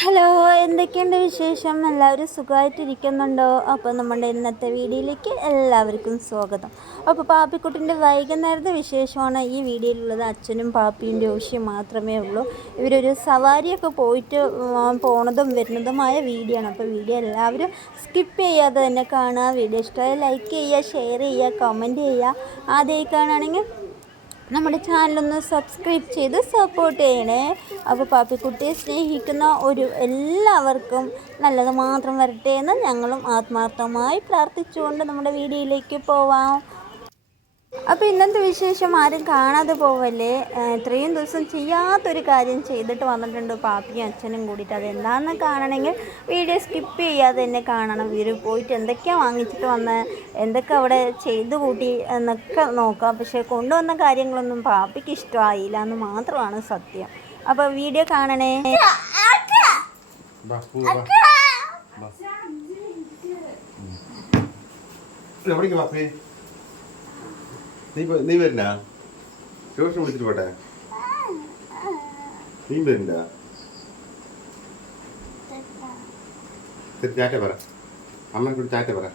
Hello എന്തൊക്കെയുണ്ട് വിശേഷം? എല്ലാവരും സുഖമായിട്ടിരിക്കുന്നുണ്ടോ? അപ്പോൾ നമ്മുടെ ഇന്നത്തെ വീഡിയോയിലേക്ക് എല്ലാവർക്കും സ്വാഗതം. അപ്പോൾ പാപ്പിക്കുട്ടിന്റെ വൈകുന്നേരത്തെ വിശേഷമാണ്. ഈ വീഡിയോയിലുള്ളത് അച്ഛനും പാപ്പിയും ജോഷിയും മാത്രമേ ഉള്ളൂ. ഇവരൊരു സവാരിയൊക്കെ പോയിട്ട് പോണതും വരുന്നതുമായ വീഡിയോ ആണ്. അപ്പോൾ വീഡിയോ എല്ലാവരും സ്കിപ്പ് ചെയ്യാതെ തന്നെ കാണുക. വീഡിയോ ഇഷ്ടമായ ലൈക്ക് ചെയ്യുക ഷെയർ ചെയ്യുക കമന്റ് ചെയ്യുക. ആദ്യമായി കാണുകയാണെങ്കിൽ നമ്മുടെ ചാനലൊന്ന് സബ്സ്ക്രൈബ് ചെയ്ത് സപ്പോർട്ട് ചെയ്യണേ. അപ്പോൾ പാപ്പിക്കുട്ടിയെ സ്നേഹിക്കുന്ന ഒരു എല്ലാവർക്കും നല്ലത് മാത്രം വരട്ടെ എന്ന് ഞങ്ങളും ആത്മാർത്ഥമായി പ്രാർത്ഥിച്ചുകൊണ്ട് നമ്മുടെ വീഡിയോയിലേക്ക് പോവാം. അപ്പോൾ ഇന്നത്തെ വിശേഷം ആരും കാണാതെ പോവല്ലേ? ഇത്രയും ദിവസം ചെയ്യാത്തൊരു കാര്യം ചെയ്തിട്ട് വന്നിട്ടുണ്ട് പാപ്പിയും അച്ഛനും കൂടിയിട്ട്. അതെന്താണെന്ന് കാണണമെങ്കിൽ വീഡിയോ സ്കിപ്പ് ചെയ്യാതെ തന്നെ കാണണം. ഇവർ പോയിട്ട് എന്തൊക്കെയാണ് വാങ്ങിച്ചിട്ട് വന്ന്? എന്തൊക്കെ അവിടെ ചെയ്തു കൂട്ടി എന്നൊക്കെ നോക്കാം. പക്ഷേ കൊണ്ടുവന്ന കാര്യങ്ങളൊന്നും പാപ്പിക്ക് ഇഷ്ടമായില്ല എന്ന് മാത്രമാണ് സത്യം. അപ്പോൾ വീഡിയോ കാണണേ. എവിടേക്ക് പാപ്പേ നീ നീ വരണ്ട. ട്യൂഷൻ വിളിച്ചിട്ട് പോട്ടെ. നീ വരണ്ട. ശരി ചാറ്റ പറ. അമ്മ കൂടി ചാറ്റ പറ.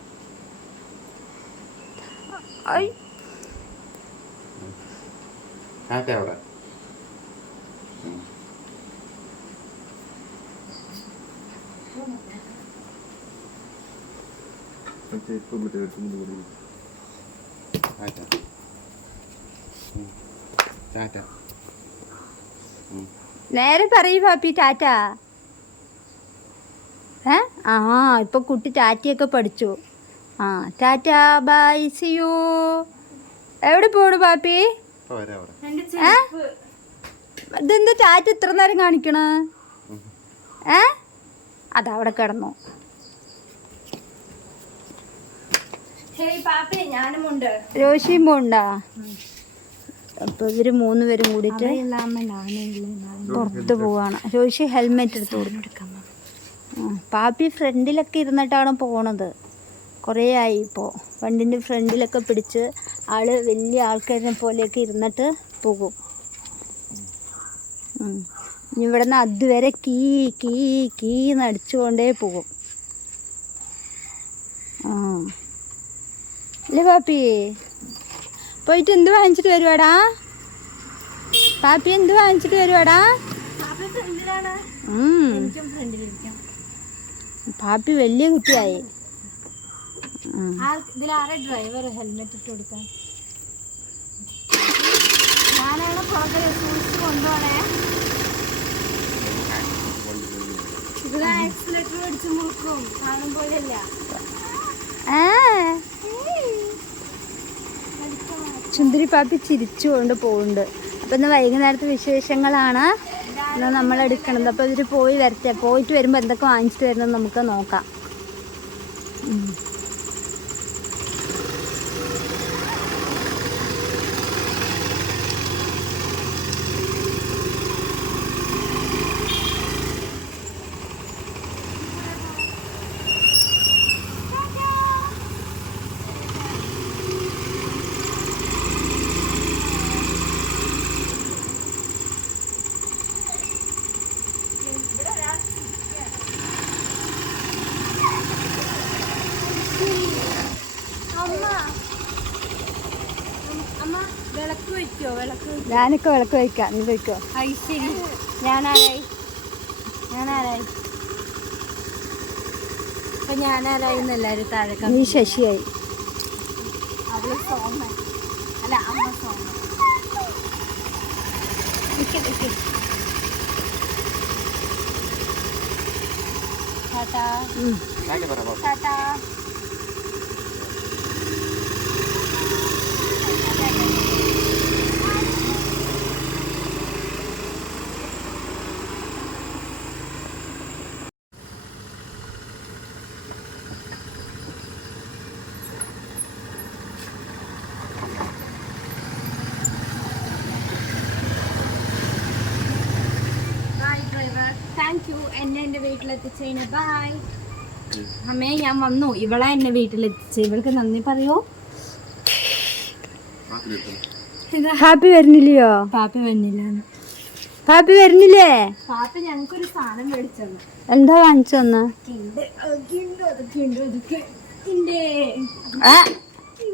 ചാറ്റ പറ ഉം. ചാറ്റ ഉം. ചാറ്റ. ഉം. നേരെ പറയൂ പാപ്പി ടാറ്റ. ഏ? ആ ഇപ്പൊ കുട്ടി ടാറ്റയൊക്കെ പഠിച്ചു. ആ ടാറ്റ ബൈ സി യു എവിടെ പോണു പാപ്പി? ഏ? ഇതെന്ത് ടാറ്റ ഇത്ര നേരം കാണിക്കണ? ഏ? അതവിടെ കിടന്നു. പാപ്പി ഞാനും ഉണ്ട്. രോഷിയും പോണ്ടാ അപ്പൊ ഇവർ മൂന്ന് പേരും കൂടിയിട്ട് പുറത്ത് പോവാണ്. ചോദിച്ചു ഹെൽമെറ്റ് എടുത്ത് കൊടുക്കാം പാപ്പി ഫ്രണ്ടിലൊക്കെ ഇരുന്നിട്ടാണ് പോണത്. കുറേ ആയി ഇപ്പോൾ വണ്ടിന്റെ ഫ്രണ്ടിലൊക്കെ പിടിച്ച് ആൾ വലിയ ആൾക്കാരെ പോലെയൊക്കെ ഇരുന്നിട്ട് പോകും. ഇവിടെ നിന്ന് അതുവരെ കീ കീ കീ നടിച്ചുകൊണ്ടേ പോകും. ആ. അല്ലേ പാപ്പി? പോയിട്ട് എന്ത് വാങ്ങിച്ചിട്ട് വരുവാടാ? പാപ്പി എന്ത് വാങ്ങിച്ചിട്ട് വരുവാടാ? പാപ്പ വലിയ കുട്ടിയായി. ഉം. ആ ഇതിലാരെ ഡ്രൈവർ ഹെൽമെറ്റ് ഇട്ട് കൊടുക്കാൻ? ഞാനാണ് പുറകെ സൂക്ഷിച്ച് കൊണ്ടുപോണേ. ഇതിൽ ആക്സിലേറ്റർ അടിച്ച് മുറുക്കും. കാണും പോലെയല്ല ആ ചുന്ദരി പാപ്പി ചിരിച്ചുകൊണ്ട് പോകുന്നുണ്ട് അപ്പം ഇന്ന് വൈകുന്നേരത്തെ വിശേഷങ്ങളാണ് ഇന്ന് നമ്മൾ എടുക്കണത്. അപ്പോൾ ഇവർ പോയി വരട്ടെ. പോയിട്ട് വരുമ്പോൾ എന്തൊക്കെ വാങ്ങിച്ചിട്ട് വരുന്നത് നമുക്ക് നോക്കാം ഉം. അമ്മ അമ്മ വിളക്ക് വെക്കോ വിളക്ക് ഞാനൊക്കെ വിളക്ക് വയ്ക്കാം നീ വയ്ക്കോ ഐ ശരി ഞാനാരായി? ഞാനാരായി? അപ്പൊ ഞാനാരായി എല്ലാരും താഴെ നീ ശശിയായി. അവൾ സോമ അല്ല അമ്മ Soma tata. Tata bye driver thank you എന്നെ എന്റെ വീട്ടിലെത്തിച്ചതിന് ബായ് അമ്മേ ഞാൻ വന്നു. ഇവളെ എന്നെ വീട്ടിലെത്തിച്ച്. ഇവൾക്ക് നന്ദി പറയൂ. ഹാപ്പി വരുന്നില്ലയോ? പാപ്പി വന്നില്ല. പാപ്പി വരുന്നില്ലേ? പാപ്പി ഞങ്ങൾക്കൊരു സാധനം മേടിച്ചു എന്താ വാങ്ങിച്ചു തന്ന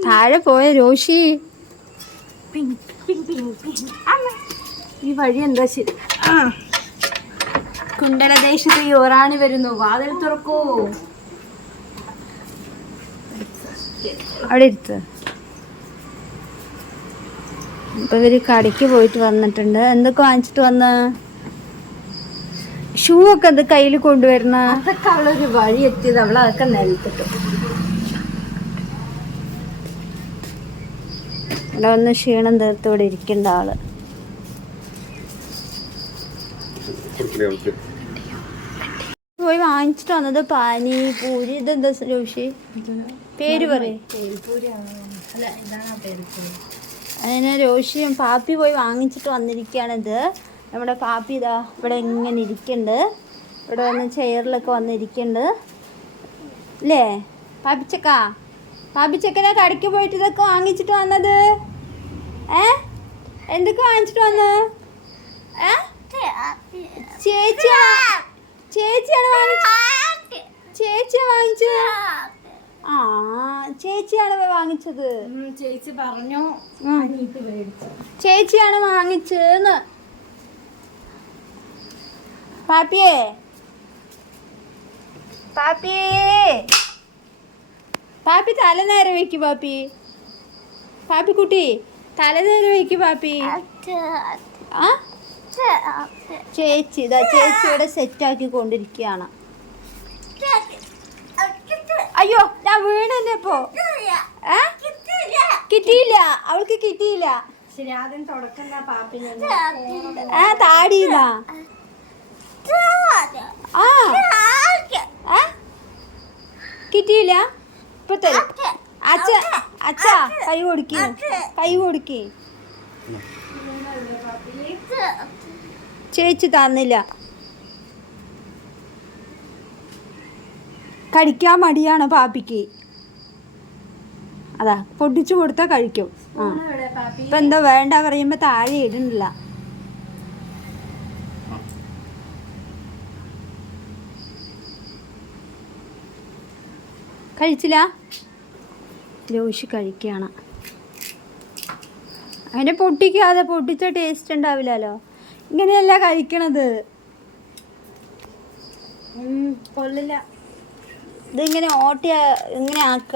താഴെ പോയ രോഷി. ഈ വഴി എന്താ ശരി? ആ. കുണ്ടലദേശത്ത് യോറാണി വരുന്നു. വാതിൽ തുറക്കൂ. അവിടെ ഇരുത്ത്. ഇപ്പൊ ഇവർ കടയ്ക്ക് പോയിട്ട് വന്നിട്ടുണ്ട്. എന്തൊക്കെ വാങ്ങിച്ചിട്ട് വന്ന? ഷൂ ഒക്കെ എന്ത് കയ്യിൽ കൊണ്ടുവരുന്ന? അതൊക്കെ അവളൊരു വഴി എത്തിയത്. അവൾ അതൊക്കെ നിലത്തിട്ടു. ഇവിടെ വന്ന് ക്ഷീണം തീർത്ത് ഇവിടെ ഇരിക്കേണ്ട ആൾ. പോയി വാങ്ങിച്ചിട്ട് വന്നത് പാനി പൂരി ഇതെന്താ ജോഷി? പേര് പറയേ. അതിന് രോഷിയും പാപ്പി പോയി വാങ്ങിച്ചിട്ട് വന്നിരിക്കുകയാണിത്. നമ്മുടെ പാപ്പി ഇതാ ഇവിടെ ഇങ്ങനെ ഇരിക്കുന്നുണ്ട്. ഇവിടെ വന്ന് ചെയറിലൊക്കെ വന്നിരിക്കുന്നുണ്ട്. അല്ലേ പാപ്പിച്ചക്ക പാപ്പിച്ചക്കനെ കടയ്ക്ക് പോയിട്ട് ഇതൊക്കെ വാങ്ങിച്ചിട്ട് വന്നത്? ഏ? എന്തൊക്കെ വാങ്ങിച്ചിട്ട് വന്ന്? ഏ? ചേച്ചിയാ ചേച്ചിയാണ് വാങ്ങിച്ചത്? ആ ചേച്ചിയാണ് വാങ്ങിച്ചത്. ചേച്ചി പറഞ്ഞു. ചേച്ചിയാണ് വാങ്ങിച്ചതെന്ന്. പാപ്പിയേ. പാപ്പിയേ. പാപ്പി തല നേരെ വെക്ക് പാപ്പി. പാപ്പി കുട്ടി തല നേരെ വെക്ക് പാപ്പി ആ? ചേച്ചി ഇതാ ചേച്ചി ഇവിടെ സെറ്റാക്കി കൊണ്ടിരിക്കുകയാണ്. അയ്യോ ഞാൻ വീണല്ലേ ഇപ്പോ. കിട്ടിയില്ല. അവൾക്ക് കിട്ടിയില്ല. ആ താടിയിലാ ആ. ആ? കിട്ടിയില്ല? ഇപ്പൊ തരും. അച്ഛ അച്ഛ കൈ കൊടുക്കേ. കൈ കൊടുക്കി. ചേച്ചി തന്നില്ല. കഴിക്കാൻ മടിയാണ് പാപ്പിക്ക്. അതാ പൊട്ടിച്ചു കൊടുത്താൽ കഴിക്കും. ആ. ഇപ്പം എന്താ വേണ്ട പറയുമ്പോൾ താഴെ ഇടുന്നില്ല കഴിച്ചില്ല? രോഷി കഴിക്കുകയാണ്. അതിനെ പൊട്ടിക്കാതെ പൊട്ടിച്ച ടേസ്റ്റ് ഉണ്ടാവില്ലല്ലോ. ഇങ്ങനെയല്ല കഴിക്കണത്. ഉം, കൊള്ളില്ല. ഇതിങ്ങനെ ഓട്ടി ഇങ്ങനെ ആക്ക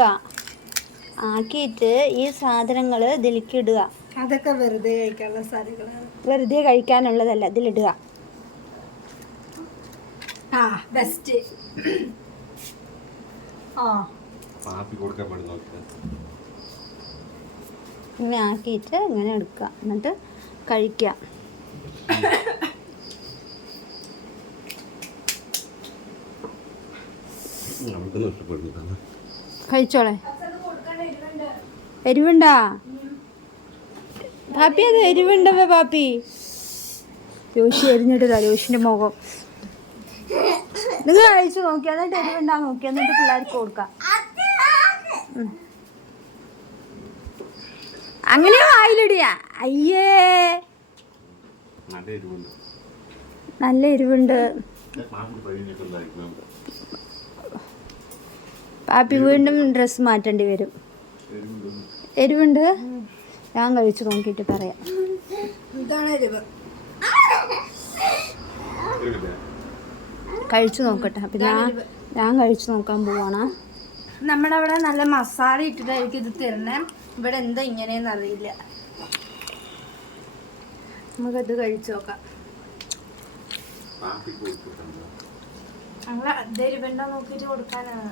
ആക്കിയിട്ട് ഈ സാധനങ്ങൾ ഇതിലേക്ക് ഇടുക. അതൊക്കെ വെറുതെ കഴിക്കാനുള്ള സാധനങ്ങളാണ്. വെറുതെ കഴിക്കാനുള്ളതല്ല ഇതിലിടുക. ആ ബെസ്റ്റ് ആ. പാപ്പി കൊടുക്കാൻ ഇങ്ങനെ ആക്കിയിട്ട് ഇങ്ങനെ എടുക്കുക. എന്നിട്ട് കഴിക്കുക. കഴിച്ചോളെ. എരിവുണ്ടാ? പാപ്പി അത് എരിവുണ്ടവേ പാപ്പി? രോഷി എരിഞ്ഞിട്ടില്ല രോഷിന്റെ മുഖം. നിങ്ങൾ കഴിച്ചു നോക്കിയാൽ എന്നിട്ട് എരിവുണ്ടാ നോക്കിയാൽ എന്നിട്ട് പിള്ളേർക്ക് കൊടുക്കാം. അങ്ങനെ വായിലിടിയാ. അയ്യേ. നല്ല എരിവുണ്ട്. പാപ്പി വീണ്ടും ഡ്രസ് മാറ്റേണ്ടി വരും. എരിവുണ്ട്? ഞാൻ കഴിച്ചു നോക്കിയിട്ട് പറയാം. കഴിച്ചു നോക്കട്ടെ. അപ്പം ഞാൻ ഞാൻ കഴിച്ചു നോക്കാൻ പോവാണ്. നമ്മുടെ അവിടെ നല്ല മസാല ഇട്ടിട്ടായിരിക്കും ഇത് തരണേ ഇവിടെ എന്താ ഇങ്ങനെയെന്ന് അറിയില്ല. നമുക്കത് കഴിച്ചു നോക്കാം. ഞങ്ങൾ ദരിവെണ്ട നോക്കിയിട്ട് കൊടുക്കാനാണ്.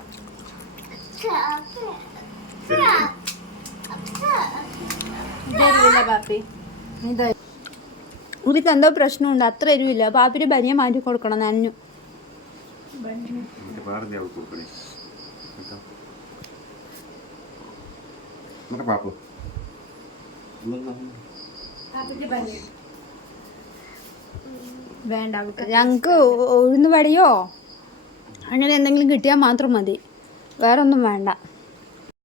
ദരിവില്ല പാപ്പി. ഇത്. ഇതിക്ക് എന്തോ പ്രശ്നമുണ്ട് അത്ര എരിവില്ല. പാപ്പിന് ബനിയ മാറ്റി കൊടുക്കണം നനഞ്ഞു. എന്നിട്ട് പാപ്പു വേണ്ട ഞങ്ങൾക്ക് ഉഴുന്ന് വടിയോ അങ്ങനെ എന്തെങ്കിലും കിട്ടിയാൽ മാത്രം മതി. വേറൊന്നും വേണ്ട.